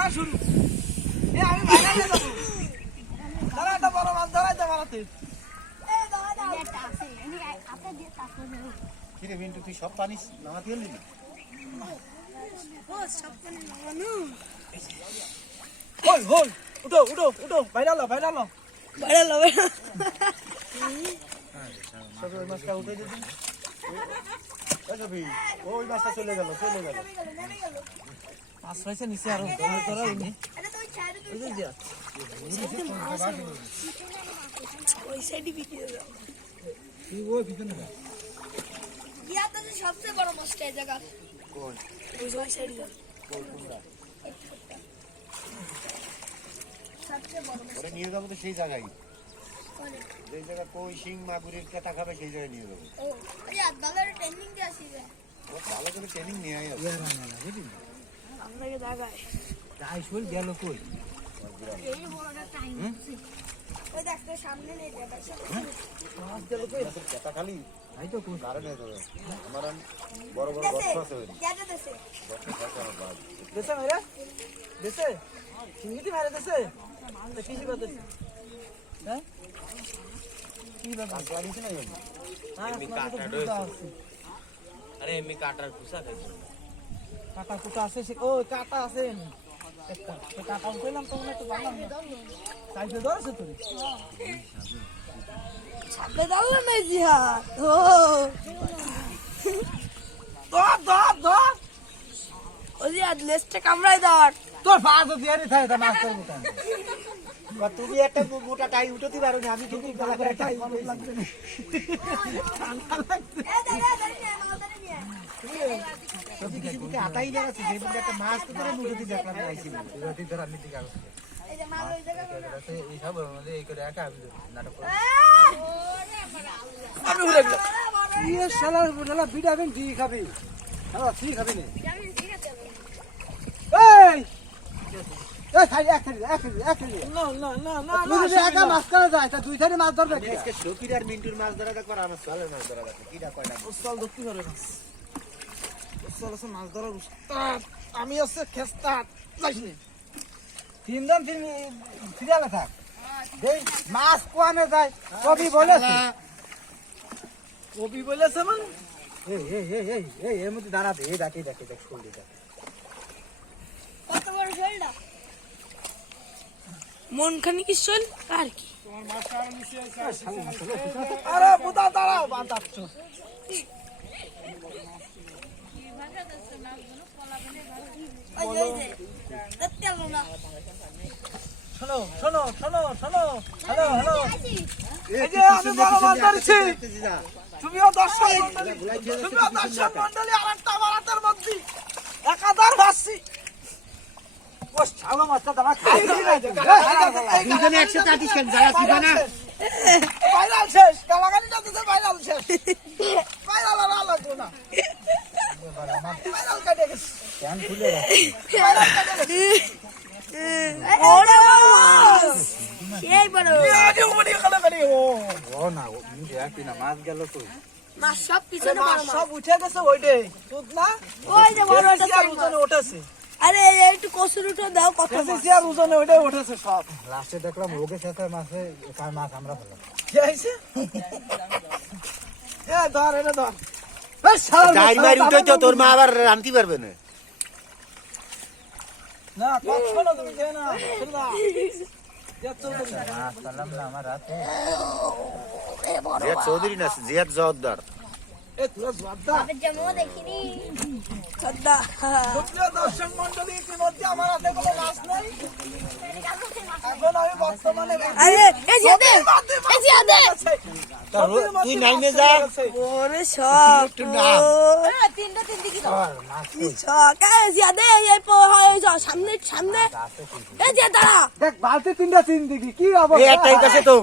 খেলা শুরু। এ আমি বাইরে যাব। দাঁড়া একটা বড় মাছ ধরাইতে পারাতে কিরে মিন্টু তুই সব পানিস নামাতে হলি না হোল হোল উঠো উঠো উঠো বাইরে লো বাইরে লো সব ওই মাছটা উঠে দিদি ওই মাছটা চলে গেল চলে গেল। পাইছে নিচে আরও। ধরা ধরা হয়নি ওই। সবচেয়ে বড় মাছটা এই জায়গা। নিয়ে যাব তো সেই জায়গায়। কোনে? যে জায়গা কই শিং মাগুরের কেটা খাবে সেই জায়গায় নিয়ে যাব। আরে আদালের ট্রেনিং দিয়ে আসি ভালো করে ট্রেনিং নিয়ে আয়। তাই শোল গেল কই এই বড়টা টাইম ওই দেখ তোর সামনে নেই দেখা মাছ গেল কই কেটা খালি তাই তো কই কারণে তো আমার আর বড় বড় গর্ত আছে ওই যেটা দেশে গর্ত থাকে আমার বাদ দেশে মেরে দেশে চিংড়ি মেরে দেশে তা কি বাদ দেশে হ্যাঁ কি বাদ কাজ লাগিয়েছে না এই হ্যাঁ এমনি আপনাকে তো কাটা বুঝতে রয়েছে। আছে। আরে এমনি কাটার কুসা খাইছো কাটা কুটা আছে সে ও কাটা আছে। একটা কাটা উঠাইলাম তো মনে তো বাংলা চাইছে ধরেছে তুই ছাপে দাও না জিহাদ? ও। ধর ধর ধর। ও জিহাদ লেজটা কামড়াই ধর। তোর তো দিয়ে থাকে তা মাছ করব বা তুমি একটা মোটা টাই উঠতে পারো না আমি তুমি গলা করে টাই লাগছে না। ঠান্ডা লাগছে। আটাই ইয়ে শালা শালা ভিটামিন ডি শালা সি খাবি না ঠিক এই এই খালি এক খালি এক খালি এক খালি না না না না যদি একা মাছ তা দুই সাইডে মাছ ধরবে আজকে শকির আর মিন্টুর মাছ ধরাটা করা আমার সালের মাছ ধরা আছে কিটা কয়টা উস্তাল দক্ষিণ করে মাছ উস্তাল আছে মাছ ধরার উস্তাদ। আমি হচ্ছে খেস্তাদ যাইনি তিনজন তিন ফিরালে থাক। দেই মাছ কোয়ানে যায়? কবি বলেছে। কবি বলেছে মানে? এই এই এই এই এই এর মধ্যে দাঁড়াবে এই দেখে দেখে দেখ শোল দেখ। কত বড় শোলটা মন খানি কি শোল? আর কি? আরে বুদা দাঁড়াও বাঁধাচ্ছ ওই যে ওই যে দেখতে পাবো না শোনো শোনো শোনো শোনো হ্যালো হ্যালো এই যে আমি বড় মাছ তুমিও দর্শক তুমিও দর্শক মন্ডলী আর একটা বারাতের মধ্যে একাধার ভাসছি ও শালো মাছটা দাঁড়া খাই দুজনে একসাথে আটিস কেন জ্বালা দিবা না ভাইরাল শেষ কালাকালিটা দিতে ভাইরাল শেষ ভাইরাল আর আলাদা না উড়ে গেল গাড়ি মাছ সব পিছনে মাছ সব উঠে গেছে ওইটাই না ওই ওটা আর একটু কসুর দাও কত মাছ আর উজনে ওইটাই উঠেছে সব লাস্টে দেখলাম ওকে সাথে তার মাছ আমরা পেলাম ধর এটা ধর। মারি উঠে তো তোর মা আবার রামতি পারবে না। না। চৌধুরী। না জিয়াদ চৌধুরী। না দর্শক ইতিমধ্যে আমার হাতে কোনো নেই। এখন আমি বর্তমানে তুই নাইমে যা। ওরে একটু। তিনটা তিন দিকে পো সামনে সামনে। এই জিয়া দাঁড়া। দেখ বালতি তিনটা তিন দিকে কি এই একটাই কাছে তো।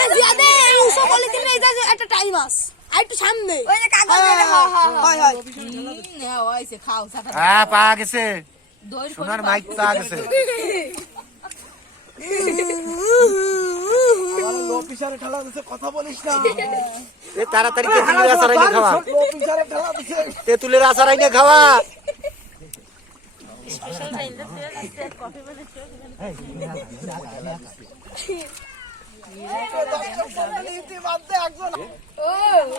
এই জিয়াদে এই উসো বলে দিন এই যে একটা টাইম আস। আর একটু সামনে। ওই যে কাগজ হ্যাঁ হ্যাঁ হয় হ্যাঁ। পাওয়া গেছে। সোনার মাইক পাওয়া গেছে। অফিসারে ঠেলা দিছে কথা বলিস না এ তাড়াতাড়ি তেঁতুলের আচার আইনে খাওয়া অফিসারে ঠেলা দিছে তেঁতুলের আচার আইনে খাওয়া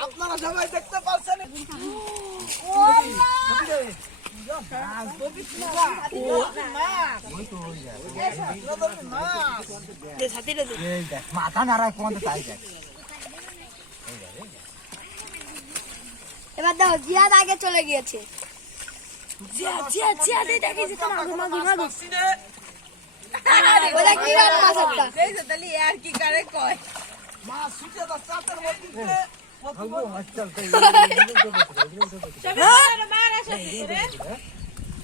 আপনারা সবাই দেখতে পাচ্ছেন এই দেখ মাথা নাড়ায় কোন তাই দেখ এবার দেখো জিয়াদ আগে চলে গিয়েছে। জিয়া জিয়া জিয়া দে দেখেছি তো মাগো মাগো ওটা কি ওই মাথায় এই, মামা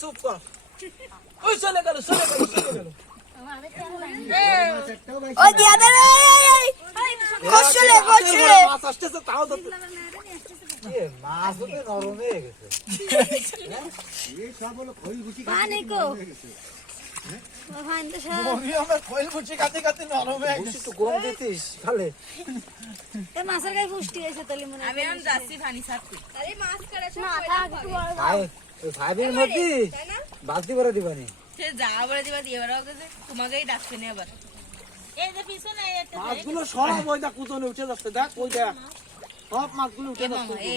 চুপ কর। ওই চলে গেল, চলে গেল, চলে গেল। ও দিয়া রে কষলে কষলে মাছ আসতেছে, তাও ধরতে- মাছ তো নরম হয়ে গেছে। এই সব হলো খই ভুসি পানি কো। তো হয়ে মাছের গায়ে পুষ্টি হয়েছে তাহলে মনে আমি আমি যাচ্ছি পানি ছাড়তে। আরে মাছ কাটাছে মাথা ভাইবের মধ্যে বালতি করে দিবানি। সে যা বলে দিবা দিয়ে বেড়াও তোমাকেই ডাকছে নি আবার। এই যে পিছনে মাছগুলো সব ওই দেখ উঠে যাচ্ছে দেখ ওই দেখ। সব মাছগুলো উঠে যাচ্ছে।